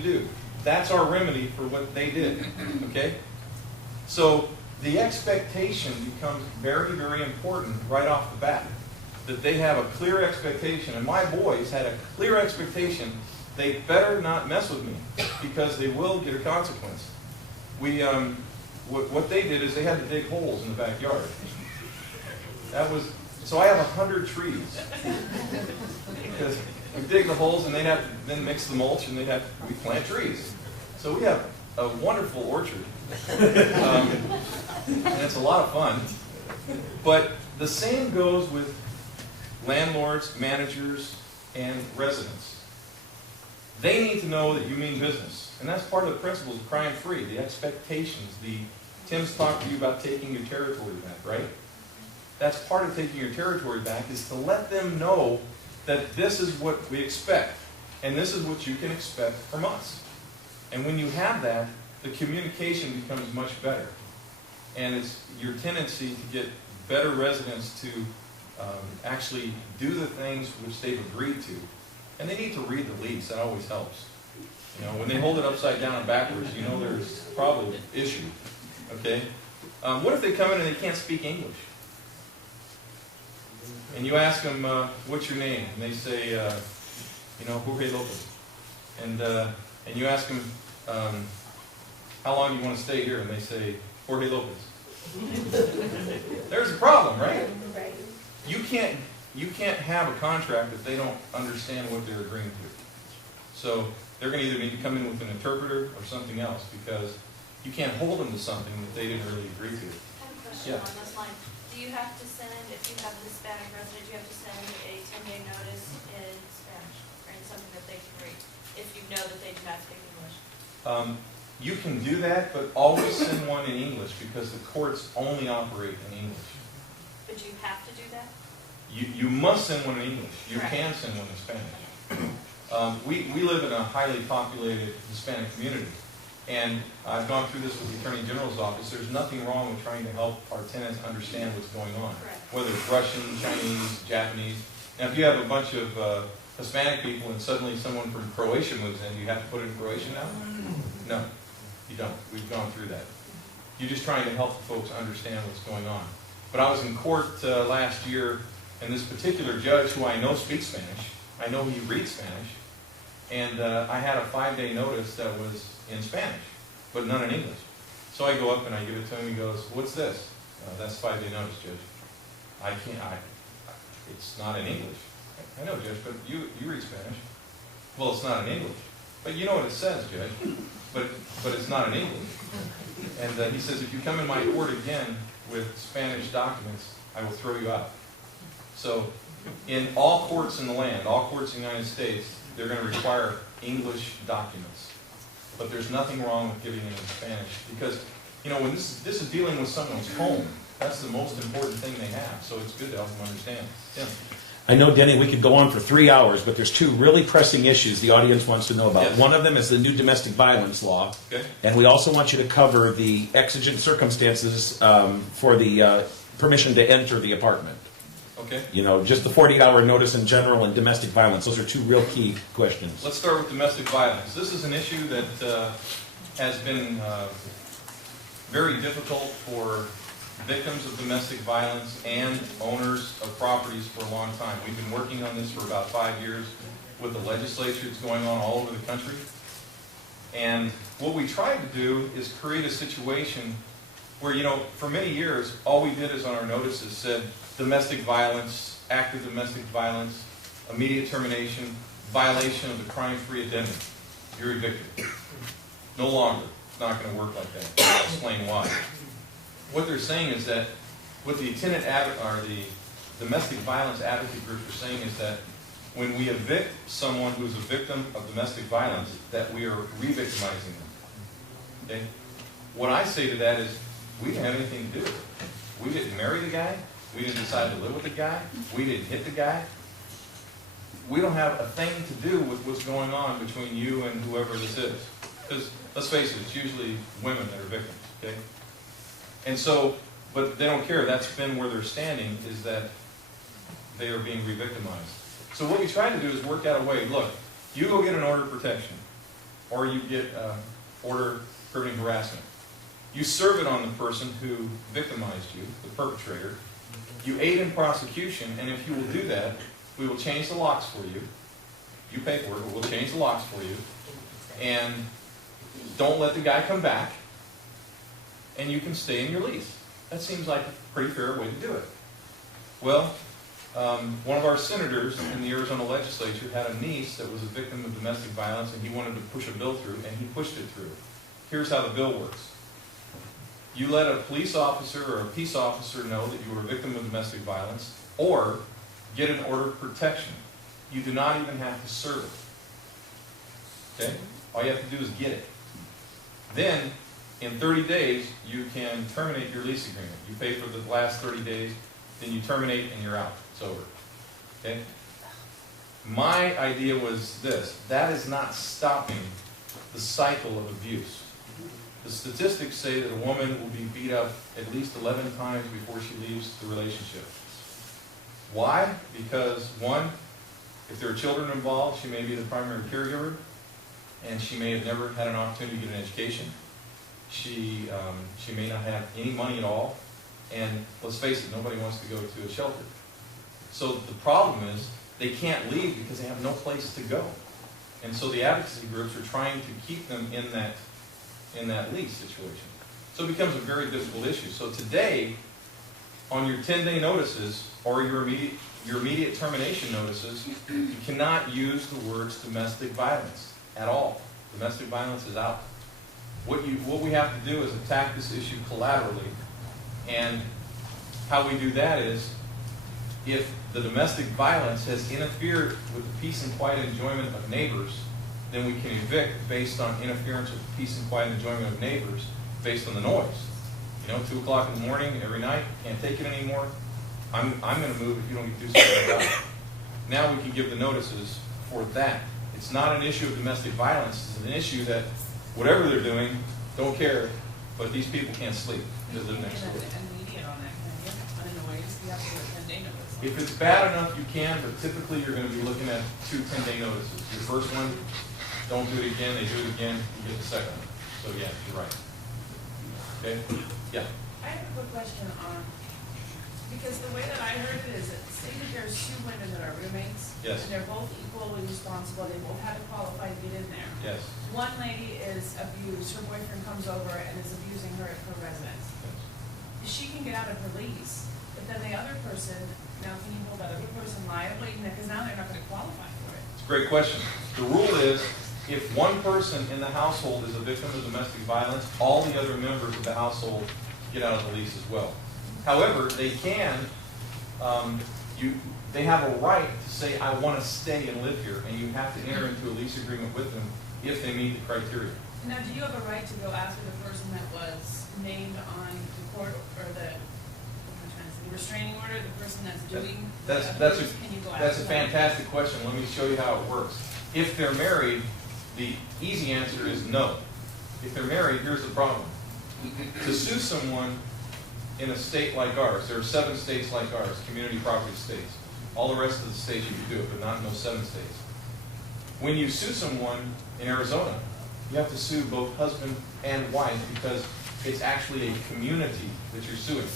do. That's our remedy for what they did, okay? So the expectation becomes very, very important right off the bat, that they have a clear expectation, and my boys had a clear expectation they better not mess with me because they will get a consequence. What they did is they had to dig holes in the backyard. So I have 100 trees. Because we dig the holes and they'd have to then mix the mulch and we plant trees. So we have a wonderful orchard. And it's a lot of fun. But the same goes with landlords, managers, and residents. They need to know that you mean business. And that's part of the principles of crime free, the expectations. Tim's talked to you about taking your territory back, right? That's part of taking your territory back, is to let them know that this is what we expect. And this is what you can expect from us. And when you have that, the communication becomes much better. And it's your tendency to get better residents to actually do the things which they've agreed to. And they need to read the lease. That always helps. You know, when they hold it upside down and backwards, you know there's probably an issue. Okay? What if they come in and they can't speak English? And you ask them, what's your name? And they say, Jorge Lopez. And you ask them, how long do you want to stay here? And they say, Jorge Lopez. There's a problem, right? You can't have a contract if they don't understand what they're agreeing to. So they're going to either need to come in with an interpreter or something else, because you can't hold them to something that they didn't really agree to. I have a question on this line. Do you have to send, if you have a Hispanic resident, you have to send a 10-day notice in Spanish or in something that they can read, if you know that they do not speak English? You can do that, but always send one in English, because the courts only operate in English. But you have to do that? You must send one in English. You Correct. can send one in Spanish. We live in a highly populated Hispanic community, and I've gone through this with the Attorney General's office. There's nothing wrong with trying to help our tenants understand what's going on, Correct. whether it's Russian, Chinese, Japanese. Now, if you have a bunch of Hispanic people and suddenly someone from Croatia moves in, do you have to put it in Croatian now? No, you don't. We've gone through that. You're just trying to help the folks understand what's going on. But I was in court last year, and this particular judge, who I know speaks Spanish, I know he reads Spanish, and I had a 5-day notice that was in Spanish, but none in English. So I go up and I give it to him. He goes, "What's this?" "That's 5-day notice, Judge." It's not in English." "I know, Judge, but you read Spanish." "Well, it's not in English." "But you know what it says, Judge." But it's not in English. And he says, "If you come in my court again with Spanish documents, I will throw you out." So in all courts in the land, all courts in the United States, they're going to require English documents. But there's nothing wrong with giving it in Spanish, because, when this is dealing with someone's home, that's the most important thing they have. So it's good to help them understand. Tim. I know, Denny, we could go on for 3 hours, but there's 2 really pressing issues the audience wants to know about. Yes. One of them is the new domestic violence law. Okay. And we also want you to cover the exigent circumstances for the permission to enter the apartment. Okay. Just the 48-hour notice in general and domestic violence. Those are 2 real key questions. Let's start with domestic violence. This is an issue that has been very difficult for victims of domestic violence and owners of properties for a long time. We've been working on this for about 5 years with the legislature. It's going on all over the country. And what we tried to do is create a situation where, for many years, all we did is on our notices said domestic violence, active domestic violence, immediate termination, violation of the crime-free addendum. You're evicted. No longer. It's not going to work like that. I'll explain why. What they're saying is that, what the domestic violence advocate group are saying is that when we evict someone who's a victim of domestic violence, that we are re-victimizing them. Okay? What I say to that is, we didn't have anything to do with it. We didn't marry the guy. We didn't decide to live with the guy. We didn't hit the guy. We don't have a thing to do with what's going on between you and whoever this is. Because, let's face it, it's usually women that are victims. Okay? And so, but they don't care. That's been where they're standing, is that they are being re-victimized. So what we try to do is work out a way. Look, you go get an order of protection. or you get order prohibiting harassment. You serve it on the person who victimized you, the perpetrator. You aid in prosecution, and if you will do that, we will change the locks for you. You pay for it, but we'll change the locks for you. And don't let the guy come back, and you can stay in your lease. That seems like a pretty fair way to do it. Well, one of our senators in the Arizona legislature had a niece that was a victim of domestic violence, and he wanted to push a bill through, and he pushed it through. Here's how the bill works. You let a police officer or a peace officer know that you were a victim of domestic violence, or get an order of protection. You do not even have to serve it. Okay? All you have to do is get it. Then, in 30 days, you can terminate your lease agreement. You pay for the last 30 days, then you terminate and you're out. It's over. Okay? My idea was this. That is not stopping the cycle of abuse. The statistics say that a woman will be beat up at least 11 times before she leaves the relationship. Why? Because, one, if there are children involved, she may be the primary caregiver, and she may have never had an opportunity to get an education. She may not have any money at all, and let's face it, nobody wants to go to a shelter. So the problem is they can't leave because they have no place to go. And so the advocacy groups are trying to keep them in that lease situation. So it becomes a very difficult issue. So today, on your 10-day notices or your immediate termination notices, you cannot use the words domestic violence at all. Domestic violence is out. What we have to do is attack this issue collaterally, and how we do that is, if the domestic violence has interfered with the peace and quiet enjoyment of neighbors, then we can evict based on interference with the peace and quiet enjoyment of neighbors based on the noise. 2 o'clock in the morning every night, can't take it anymore. I'm going to move if you don't do something about it. Now we can give the notices for that. It's not an issue of domestic violence. It's an issue that whatever they're doing, don't care, but these people can't sleep. They're living next door. If it's bad enough, you can, but typically you're going to be looking at 2 10-day notices. Your first one, don't do it again, they do it again, you get the second one. So yeah, you're right. Okay? Yeah. I have a quick question on, because the way that I heard it is that say that there's 2 women that are roommates. Yes. And they're both equally responsible, they both had to qualify to get in there. Yes. One lady is abused, her boyfriend comes over and is abusing her at her residence. She can get out of her lease, but then the other person, now can you hold that other person liable? Because now they're not going to qualify for it. It's a great question. The rule is, if one person in the household is a victim of domestic violence, all the other members of the household get out of the lease as well. However, they can, they have a right to say, I want to stay and live here, and you have to enter into a lease agreement with them if they meet the criteria. Now, do you have a right to go after the person that was named on the court, or the restraining order, the person that's doing That's can you go after a them? fantastic question. Let me show you how it works. If they're married, the easy answer is no. If they're married, here's the problem. To sue someone in a state like ours, there are 7 states like ours, community property states. All the rest of the states you can do it, but not in those 7 states. When you sue someone in Arizona, you have to sue both husband and wife because it's actually a community that you're suing.